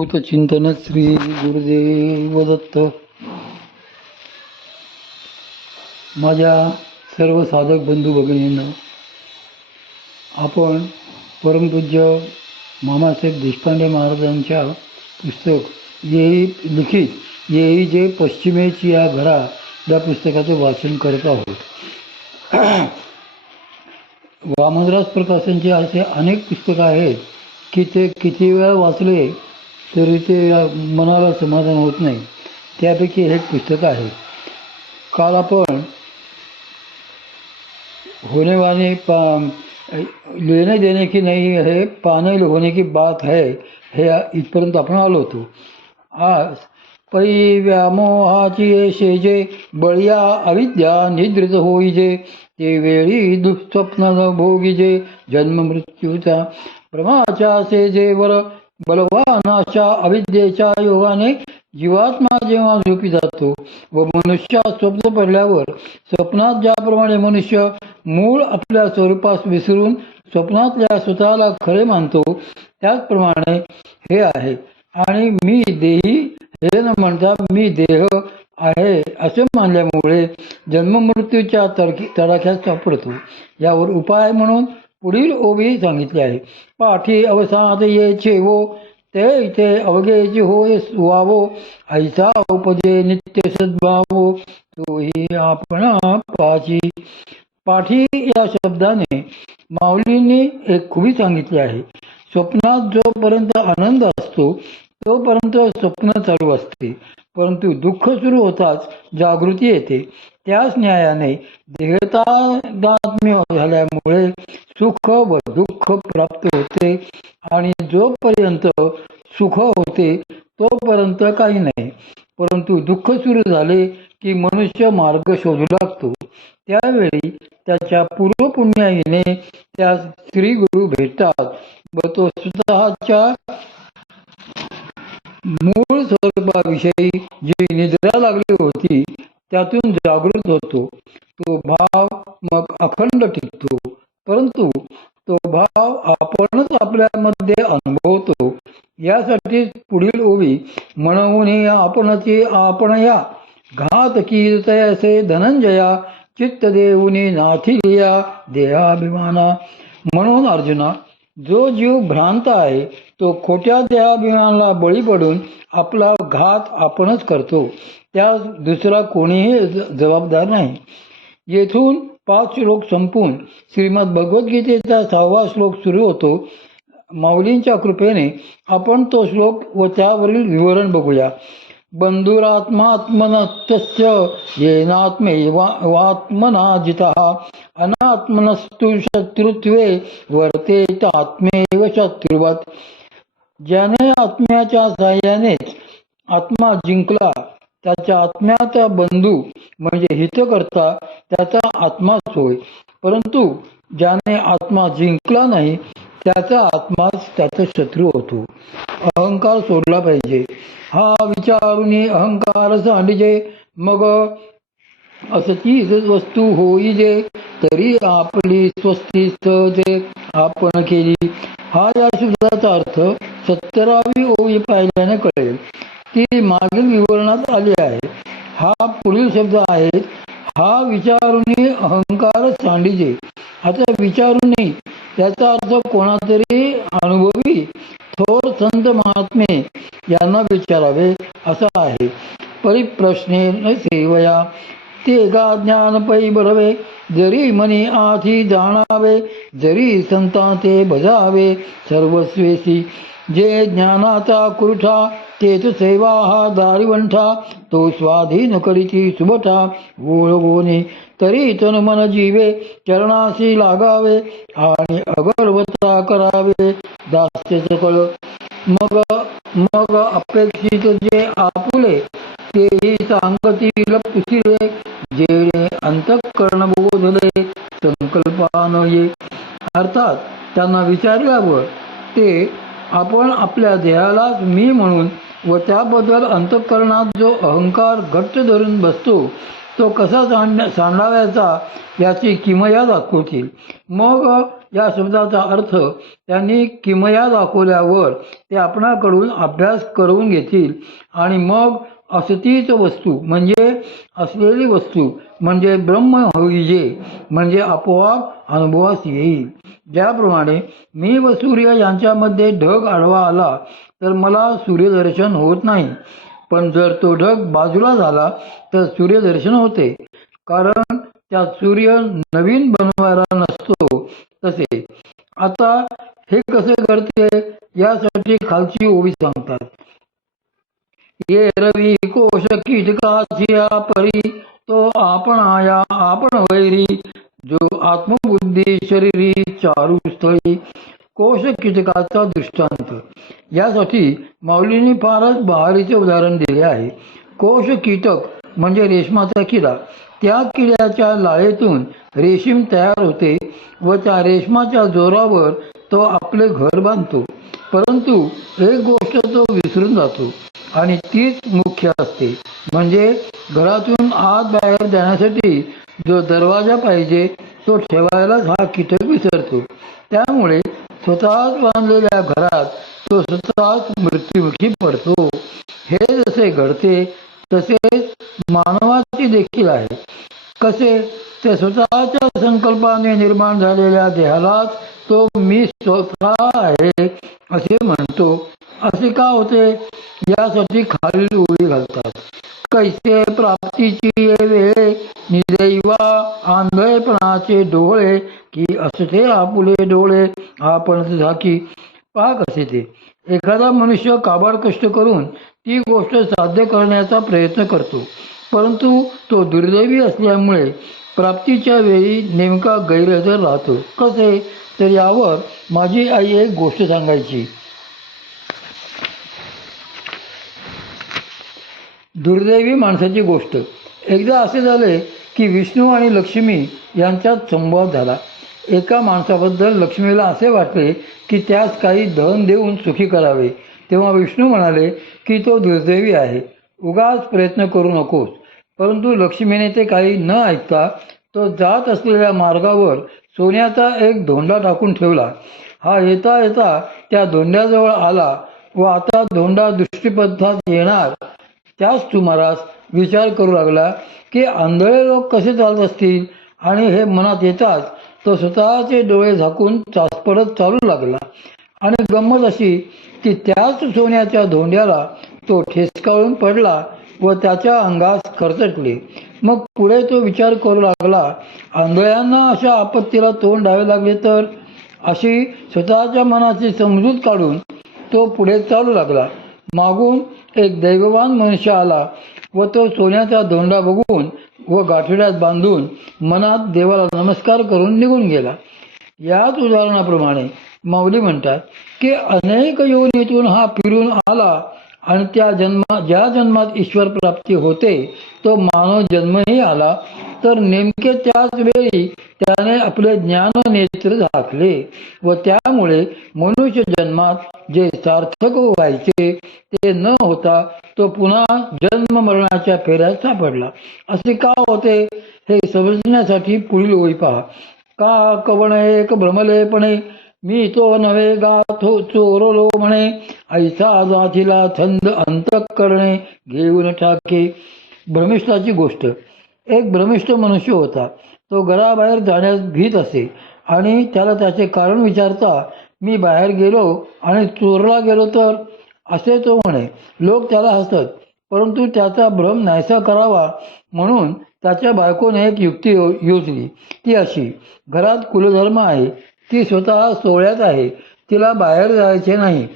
अवधूत चिंतन श्री गुरुदेव दत्त. माझ्या सर्व साधक बंधू भगिनींना, आपण परमपूज्य मामासाहेब देशपांडे महाराजांच्या पुस्तक लिखित येई जे पश्चिमेची या घरा या पुस्तकाचं वाचन करत आहोत. वामनराज प्रकाशनचे असे अनेक पुस्तकं आहेत की ते किती वेळा वाचले तरी ते मनाला समाधान होत नाही. त्यापैकी हे पुस्तक आहे. काल आपण होने वाले लेने देने की नहीं है, पाने होने की बात है, हे इथपर्यंत आपण आलो होतो. आज पै व्यामोहाची शेजे बळिया अविद्या निद्रित होईजे, ते वेळी दुःस्वप्न भोगीजे जन्म मृत्यूचा भ्रमाच्या सेजेवर बलवानाच्या अविद्येच्या योगाने जीवात्मा जेव्हा झोपी जातो व मनुष्य स्वप्न पडल्यावर स्वप्नात ज्याप्रमाणे मनुष्य मूळ आपल्या स्वरूपास विसरून स्वप्नातल्या स्वतःला खरे मानतो, त्याचप्रमाणे हे आहे. आणि मी देही हे न म्हणता मी देह आहे असे मानल्यामुळे जन्ममृत्यूच्या तडाख्यात सापडतो. यावर उपाय म्हणून पुढील ओवी सांगितली आहे. पाठी अवसाद ये छेवो, ते इथे अवघेची होय वावो, ऐसा उपजे नित्य सद्भावो, तोही आपण पाची. पाठी या शब्दाने माऊलींनी एक खूबी सांगितली आहे. स्वप्नात जोपर्यंत आनंद असतो तोपर्यंत स्वप्न चालू असते, परंतु दुःख सुरू होताच जागृती येते. त्याच न्यायाने देहतादात्म्य झाल्यामुळे सुख व दुःख प्राप्त होते आणि जोपर्यंत सुख होते तोपर्यंत काही नाही. परंतु दुःख सुरू झाले की मनुष्य मार्ग शोधू लागतो. त्यावेळी त्याच्या पूर्वपुण्याईने त्या श्री गुरु भेटतात व तो स्वतःच्या मूळ स्वरूपाविषयी जी निद्रा लागली होती त्यातून जागृत होतो. तो भाव मग अखंड टिकतो, परंतु तो भाव आपणच आपल्यामध्ये अनुभवतो. यासाठी पुढील ओवी म्हणून आपणची आपणया घात कीर्तयसे धनंजया, चित्त देऊनी नाथिलिया देहाभिमाना. म्हणून अर्जुना, जो जीव भ्रांत आहे तो खोट्या देहाभिमानाला बळी पडून आपला घात आपणच करतो. त्यास दुसरा कोणीही जबाबदार नाही. येथून 5 श्लोक संपून श्रीमद भगवद्गीतेचा 6वा श्लोक सुरू होतो. माऊलींच्या कृपेने आपण तो श्लोक व त्यावरील विवरण बघूया. बंधुरात्मात्मनस्तस्य येनात्मैवात्मना जितः, अनात्मनस्तु शत्रुत्वे वर्तेत आत्मेव शत्रुवत्. ज्याने आत्म्याच्या साह्यानेच आत्मा जिंकला त्याच्या आत्म्याचा बंधू म्हणजे हितकर्ता त्याचा आत्माच होय. परंतु ज्याने आत्मा जिंकला नाही त्याचा आत्माच त्याचा शत्रू होतो. अहंकार सोडला पाहिजे. हा विचारुनी अहंकार सांडिजे, मग असतीच वस्तू होईजे, तरी आपली स्वस्ती सहजे आपण केली. हा या शब्दाचा अर्थ 17वी ओवी पाहिल्याने कळेल. ती मागील विवरणात आली आहे. हा पुढील शब्द आहे. हा विचारुनी अहंकार सांडिजे. आता विचारुनी याचा अर्थ कोणातरी अनुभवी थोर संत महात्मे यांना विचारावे असा आहे. परिप्रश्ने सेवया ते गा ज्ञान पै बळवे, जरी मनी आधी जाणावे, जरी संता ते बजावे सर्वस्वेसी. जे ज्ञानाचा कुरठा तेच सेवा हा दारिवंठा, तो स्वाधीन करीती सुबठा ओळगोने, तरी तन मन जीवे चरणाशी लागावे आणि अगरवता करावे दास्य सकळ. मग अपेक्षित जे आपुले तेही सांगतील पुसिले, जे अंतःकरण बोधले संकल्पानये. अर्थात त्यांना विचारल्यावर ते आपण आपल्या देहालाच मी म्हणून व त्याबद्दल अंतःकरणात जो अहंकार घट्ट धरून बसतो तो कसा सांडाव्याचा याची किमया दाखवतील. मग या शब्दाचा अर्थ त्यांनी किमया दाखवल्यावर ते आपणाकडून अभ्यास करून घेतील आणि मग असतीच वस्तू म्हणजे असलेली वस्तू म्हणजे ब्रह्म होईजे म्हणजे आपोआप अनुभवास येईल. ज्याप्रमाणे मी व सूर्य यांच्यामध्ये ढग आडवा आला तर मला सूर्यदर्शन होत नाही, पण जर तो ढग बाजूला झाला तर सूर्यदर्शन होते, कारण त्यात सूर्य नवीन बनवायला नसतो. तसे आता हे कसे घडते यासाठी खालची ओवी सांगतात. ये रवी कोश कीटकाचिया परी तो आपण आया आपण वैरी जो आत्मबुद्धी शरीरी चारू स्थळी. कोश कीटकाचा दृष्टांत यासाठी माऊलींनी फारच बहारीचे उदाहरण दिले आहे. कोश कीटक म्हणजे रेशमाचा किडा. त्या किड्याच्या लाळेतून रेशीम तयार होते व त्या रेशमाच्या जोरावर तो आपले घर बांधतो, परंतु एक गोष्ट तो विसरून जातो आणि तीच मुख्य असते, म्हणजे घरातून आत बाहेर जाण्यासाठी जो दरवाजा पाहिजे तो ठेवायलाच हा कीटक विसरतो. त्यामुळे स्वतःच बांधलेल्या घरात तो स्वतःच मृत्युमुखी पडतो. हे जसे घडते तसेच मानवाची देखील आहे. कसे? ते स्वतःच्या संकल्पाने निर्माण झालेल्या देहालाच तो मी स्वतः आहे असे म्हणतो. असे का होते यासाठी खालील ओळी घालतात. कैसे प्राप्तीची ये वेळे निदैवा आंधळेपणाचे डोळे की असते आपुले डोळे आपण झाकी. पहा कसे ते एखादा मनुष्य काबाड कष्ट करून ती गोष्ट साध्य करण्याचा प्रयत्न करतो, परंतु तो दुर्दैवी असल्यामुळे प्राप्तीच्या वेळी नेमका गैरहजर राहतो. कसे? तर यावर माझी आई एक गोष्ट सांगायची. दुर्दैवी माणसाची गोष्ट. एकदा असे झाले की विष्णू आणि लक्ष्मी यांच्यात संवाद झाला. एका माणसाबद्दल लक्ष्मीला असे वाटले की त्यास काही धन देऊन सुखी करावे. तेव्हा विष्णू म्हणाले की तो दुर्दैवी आहे, उगाच प्रयत्न करू नकोस. परंतु लक्ष्मीने ते काही न ऐकता तो जात असलेल्या मार्गावर सोन्याचा एक धोंडा टाकून ठेवला. हा येता येता त्या धोंड्याजवळ आला व आता धोंडा दृष्टीपथात येणार त्याच सुमारास विचार करू लागला की आंधळे लोक कसे चालत असतील, आणि हे मनात येताच तो स्वतःचे डोळे झाकून चाचपडत चालू लागला. आणि गंमत अशी की त्याच सोन्याच्या धोंड्याला तो ठेचकाळून पडला व त्याच्या अंगास खरचटले. मग पुढे तो विचार करू लागला, आंधळ्यांना अशा आपत्तीला तोंड द्यावे लागले तर. अशी स्वतःच्या मनाची समजूत काढून तो पुढे चालू लागला. मागून एक दैववान मनुष्य आला व तो सोन्याचा धोंडा बघून व गाठोड्यात बांधून मनात देवाला नमस्कार करून निघून गेला. याच उदाहरणाप्रमाणे माऊली म्हणतात की अनेक योनीतून हा फिरून आला आणि ज्या जन्मात ईश्वर प्राप्ती होते तो मानव जन्मही आला, तर नेमके त्याच वेळी त्याने आपले ज्ञान नेत्र झाकले व त्यामुळे मनुष्य जन्मात जे सार्थक व्हायचे ते न होता तो पुन्हा जन्म मरणाच्या फेऱ्यात सापडला. असे का होते हे समजण्यासाठी पुढील ओळी पहा. का कवण एक भ्रमलेपणे मी तो नव्हे गाथो चोरलो म्हणे, ऐसा जातीला छंद अंतःकरणे घेऊन ठाके. भ्रमिष्ठाची गोष्ट. एक भ्रमिष्ठ मनुष्य होता. तो घराबाहेर जाण्यास भीत असे आणि त्याला त्याचे कारण विचारता मी बाहेर गेलो आणि चोरला गेलो तर, असे तो म्हणे. लोक त्याला हसत, परंतु त्याचा भ्रम नाहीसा करावा म्हणून त्याच्या बायकोने एक युक्ती योजली. ती अशी, घरात कुलधर्म आहे, ती स्वतः सोहळ्यात आहे, तिला बाहेर जायचे नाही.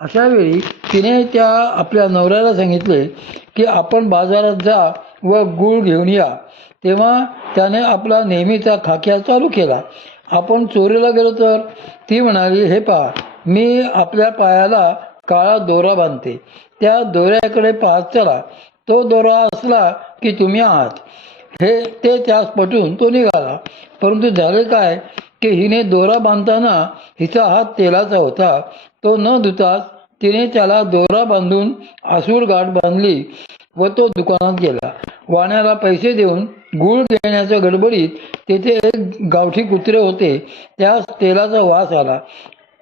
अशा वेळी तिने त्या आपल्या नवऱ्याला सांगितले की आपण बाजारात जा व गूळ घेऊन या. तेव्हा त्याने आपला नेहमीचा खाक्या चालू केला. आपण चोरीला गेलो तर? ती म्हणाली, हे पहा, मी आपल्या पायाला काळा दोरा बांधते, त्या दोऱ्याकडे पाहत चला. तो दोरा असला की तुम्ही आहात. ते त्यास पटून तो निघाला. परंतु झाले काय की हिने दोरा बांधताना हिचा हात तेलाचा होता. तो न धुताच तिने त्याला दोरा बांधून आसूड गाठ बांधली व तो दुकानात गेला वाण्याला पैसे देऊन गूळ घेण्याच्या गडबडीत तेथे एक गावठी कुत्रे होते. त्यास तेलाचा वास आला.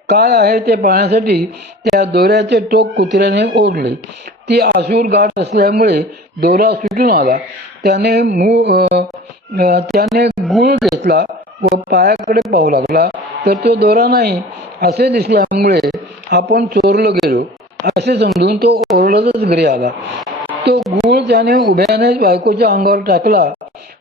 काय आहे ते पाहण्यासाठी त्या दोऱ्याचे टोक कुत्र्याने ओढले. ती आसूर गाठ असल्यामुळे दोरा सुटून आला. त्याने गूळ घेतला व पायाकडे पाहू लागला तर तो दोरा नाही असे दिसल्यामुळे आपण चोरलो गेलो असे समजून तो ओरडतच घरी आला. तो गूळ त्याने उभ्याने बायकोच्या अंगावर टाकला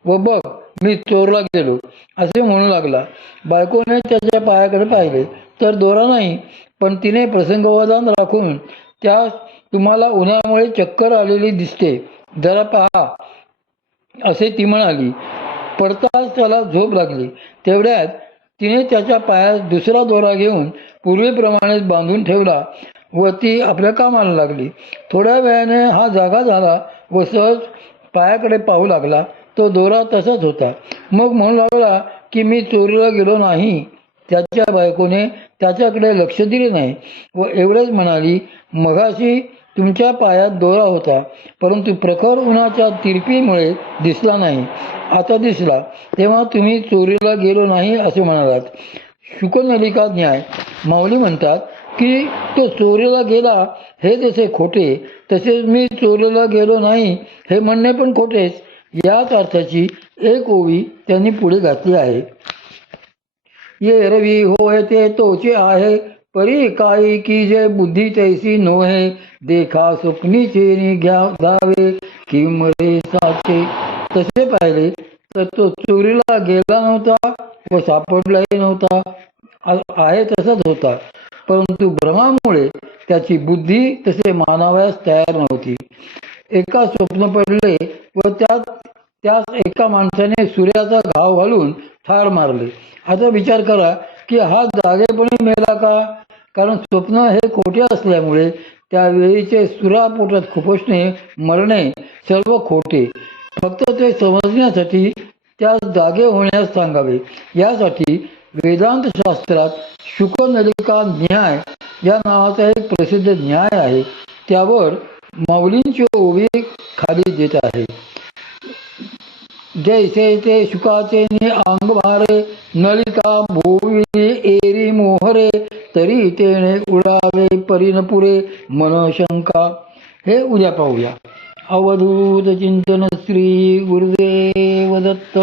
व बघ मी चोरला गेलो असे म्हणू लागला. बायकोने त्याच्या पायाकडे पाहिले तर दोरा नाही, पण तिने प्रसंगवधान राखून त्या तुम्हाला उन्हामुळे चक्कर आलेली दिसते, जरा पहा असे ती म्हणाली. पडताच त्याला झोप लागली. तेवढ्यात तिने त्याच्या पायात दुसरा दोरा घेऊन पूर्वीप्रमाणेच बांधून ठेवला व ती आपल्या कामाला लागली. थोड्या वेळाने हा जागा झाला व सहज पायाकडे पाहू लागला. तो दोरा तसाच होता. मग म्हणू लागला की मी चोरीला गेलो नाही. त्याच्या बायकोने त्याच्याकडे लक्ष दिले नाही व एवढेच म्हणाली, मगाशी तुमच्या पायात दोरा होता, परंतु प्रखर उन्हाच्या तिरपीमुळे दिसला नाही. आता दिसला तेव्हा तुम्ही चोरीला गेलो नाही असे म्हणालात. शुकनलिका न्याय. माऊली म्हणतात की तो चोरीला गेला हे जसे खोटे, तसेच मी चोरीला गेलो नाही हे म्हणणे पण खोटेच. याच अर्थाची एक ओवी त्यांनी पुढे घातली आहे. ये रवी होय ते तोचे आहे, परी काही की जे बुद्धी तैसी नोहे, देखा स्वप्नीचे घ्या जावे कि मरे साचे. तसे पाहिले तर तो चोरीला गेला नव्हता व सापडलाही नव्हता, आहे तसाच होता. परंतु भ्रमामुळे त्याची बुद्धी तसे मानावयास तयार नव्हती. एका स्वप्न पडले व त्यास एका माणसाने सूर्याचा घाव घालून ठार मारले. आता विचार करा की हा जागेपणी मेला का? कारण स्वप्न हे खोटे असल्यामुळे त्यावेळीचे सुरापोटात खुपसणे, मरणे सर्व खोटे. फक्त ते समजण्यासाठी त्यास जागे होण्यास सांगावे. यासाठी वेदांत शास्त्रात शुकनलिका न्याय या नावाचा एक प्रसिद्ध न्याय आहे. त्यावर माऊलींची ओवी खाली देत आहे. जैसे ते शुकाचे अंग भारे, नलिका भोविली एरी मोहरे, तरी तेने उडावे परिणपुरे मन शंका. हे उद्या पाहूया. अवधूत चिंतन श्री गुरुदेव दत्त.